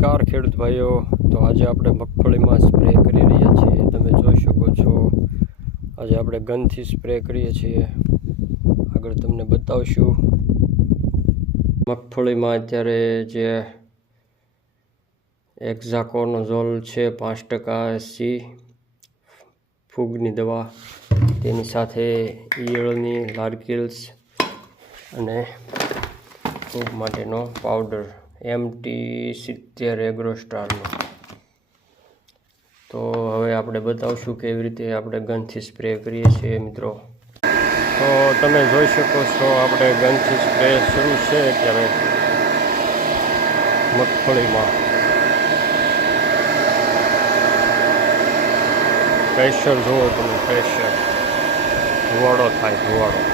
નમસ્કાર ખેડૂત ભાઈઓ। તો આજે આપણે મગફળીમાં સ્પ્રે કરી રહ્યા છીએ। તમે જોઈ શકો છો આજે આપણે ગનથી સ્પ્રે કરીએ છીએ। આગળ તમને બતાવશું મગફળીમાં અત્યારે જે એક્ઝાકોનઝોલ છે 5% SC ફૂગની દવા, તેની સાથે ઈયળની લાર્કિલ્સ અને ફૂગ માટેનો પાવડર MT70 એગ્રોસ્ટારનો। તો હવે આપણે બતાવશું કેવી રીતે આપણે ગનથી સ્પ્રે કરીએ છીએ મિત્રો। તો તમે જોઈ શકો છો આપણે ગનથી સ્પ્રે શરૂ છે અત્યારે મગફળીમાં। પ્રેશર જુઓ તમે, પ્રેશર ધુવાડો થાય, ધુવાડો।